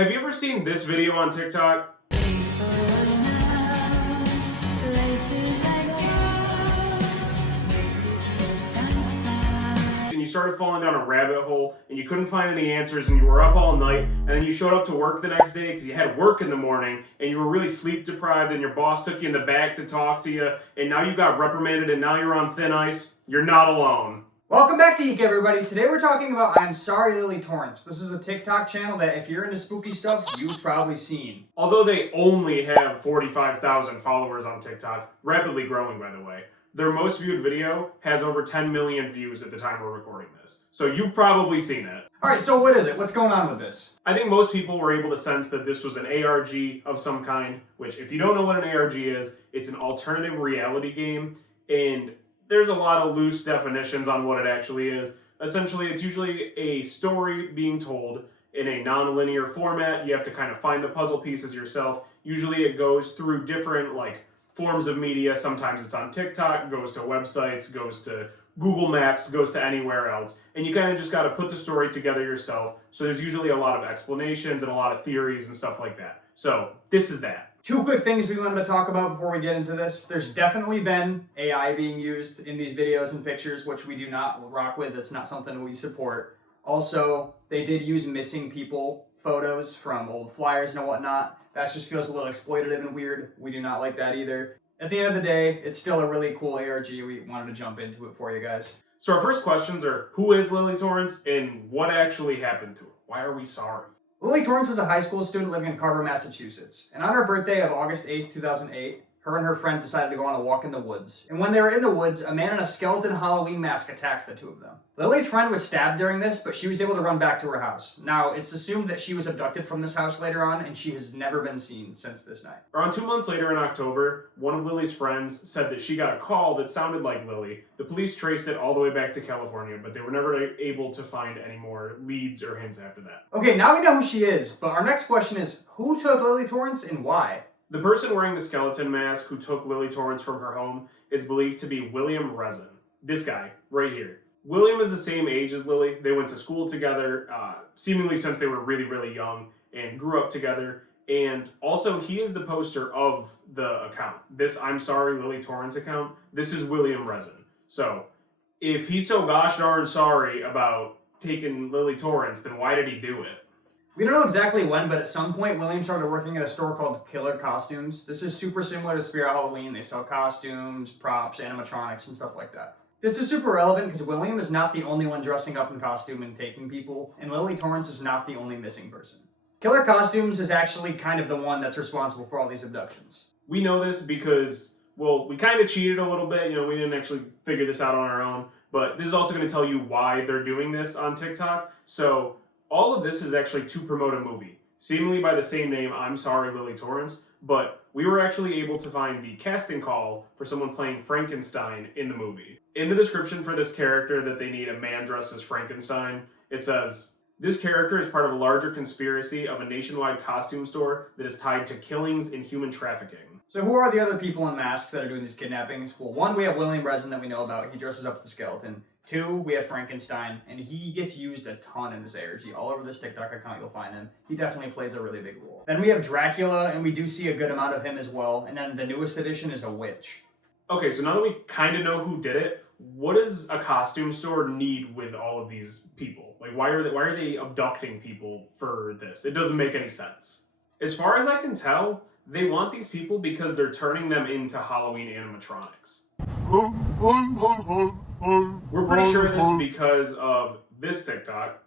Have you ever seen this video on TikTok? And you started falling down a rabbit hole and you couldn't find any answers and you were up all night and then you showed up to work the next day because you had work in the morning and you were really sleep deprived and your boss took you in the back to talk to you and now you got reprimanded and now you're on thin ice. You're not alone. Welcome back to Eek, everybody. Today we're talking about I'm Sorry, Lily Torrance. This is a TikTok channel that if you're into spooky stuff, you've probably seen. Although they only have 45,000 followers on TikTok, rapidly growing by the way, their most viewed video has over 10 million views at the time we're recording this. So you've probably seen it. Alright, so what is it? What's going on with this? I think most people were able to sense that this was an ARG of some kind, which if you don't know what an ARG is, it's an alternative reality game, and there's a lot of loose definitions on what it actually is. Essentially, it's usually a story being told in a non-linear format. You have to kind of find the puzzle pieces yourself. Usually it goes through different forms of media. Sometimes it's on TikTok, goes to websites, goes to Google Maps, goes to anywhere else. And you kind of just got to put the story together yourself. So there's usually a lot of explanations and a lot of theories and stuff like that. So this is that. Two quick things we wanted to talk about before we get into this. There's definitely been AI being used in these videos and pictures, which we do not rock with. It's not something we support. Also, they did use missing people photos from old flyers and whatnot. That just feels a little exploitative and weird. We do not like that either. At the end of the day, it's still a really cool ARG. We wanted to jump into it for you guys. So our first questions are, who is Lily Torrance and what actually happened to her? Why are we sorry? Lily Torrance was a high school student living in Carver, Massachusetts. And on her birthday of August 8th, 2008, her and her friend decided to go on a walk in the woods. And when they were in the woods, a man in a skeleton Halloween mask attacked the two of them. Lily's friend was stabbed during this, but she was able to run back to her house. Now, it's assumed that she was abducted from this house later on, and she has never been seen since this night. Around 2 months later in October, one of Lily's friends said that she got a call that sounded like Lily. The police traced it all the way back to California, but they were never able to find any more leads or hints after that. Okay, now we know who she is, but our next question is, who took Lily Torrance and why? The person wearing the skeleton mask who took Lily Torrance from her home is believed to be William Resin. This guy, right here. William is the same age as Lily. They went to school together, seemingly since they were really, really young, and grew up together. And also, he is the poster of the account. This I'm Sorry Lily Torrance account, this is William Resin. So, if he's so gosh darn sorry about taking Lily Torrance, then why did he do it? We don't know exactly when, but at some point, William started working at a store called Killer Costumes. This is super similar to Spirit Halloween. They sell costumes, props, animatronics, and stuff like that. This is super relevant because William is not the only one dressing up in costume and taking people, and Lily Torrance is not the only missing person. Killer Costumes is actually kind of the one that's responsible for all these abductions. We know this because, well, we kind of cheated a little bit. We didn't actually figure this out on our own, but this is also going to tell you why they're doing this on TikTok. So, all of this is actually to promote a movie, seemingly by the same name, I'm Sorry Lily Torrance, but we were actually able to find the casting call for someone playing Frankenstein in the movie. In the description for this character that they need a man dressed as Frankenstein, it says, this character is part of a larger conspiracy of a nationwide costume store that is tied to killings and human trafficking. So who are the other people in masks that are doing these kidnappings? Well, one, we have William Resin that we know about. He dresses up with the skeleton. Two, we have Frankenstein, and he gets used a ton in this ARG. All over this TikTok account, you'll find him. He definitely plays a really big role. Then we have Dracula, and we do see a good amount of him as well. And then the newest addition is a witch. Okay, so now that we kind of know who did it, what does a costume store need with all of these people? Why are they abducting people for this? It doesn't make any sense. As far as I can tell, they want these people because they're turning them into Halloween animatronics. We're pretty sure this is because of this TikTok.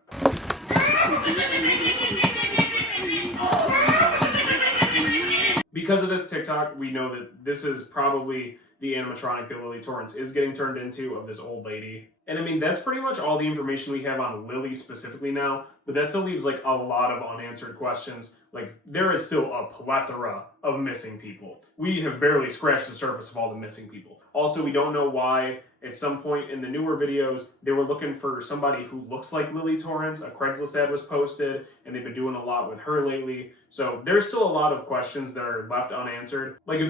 Because of this TikTok, we know that this is probably the animatronic that Lily Torrance is getting turned into of this old lady. And I mean, that's pretty much all the information we have on Lily specifically now, but that still leaves a lot of unanswered questions. There is still a plethora of missing people. We have barely scratched the surface of all the missing people. Also, we don't know why at some point in the newer videos, they were looking for somebody who looks like Lily Torrance. A Craigslist ad was posted, and they've been doing a lot with her lately. So there's still a lot of questions that are left unanswered. If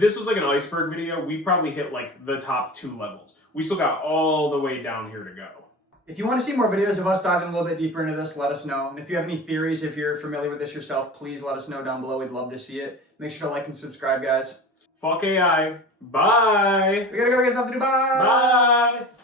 this was like an iceberg video, we probably hit the top 2 levels. We still got all the way down here to go. If you want to see more videos of us diving a little bit deeper into this, let us know. And if you have any theories, if you're familiar with this yourself, please let us know down below. We'd love to see it. Make sure to like and subscribe, guys. Fuck AI. Bye. We gotta go get something to do. Bye. Bye.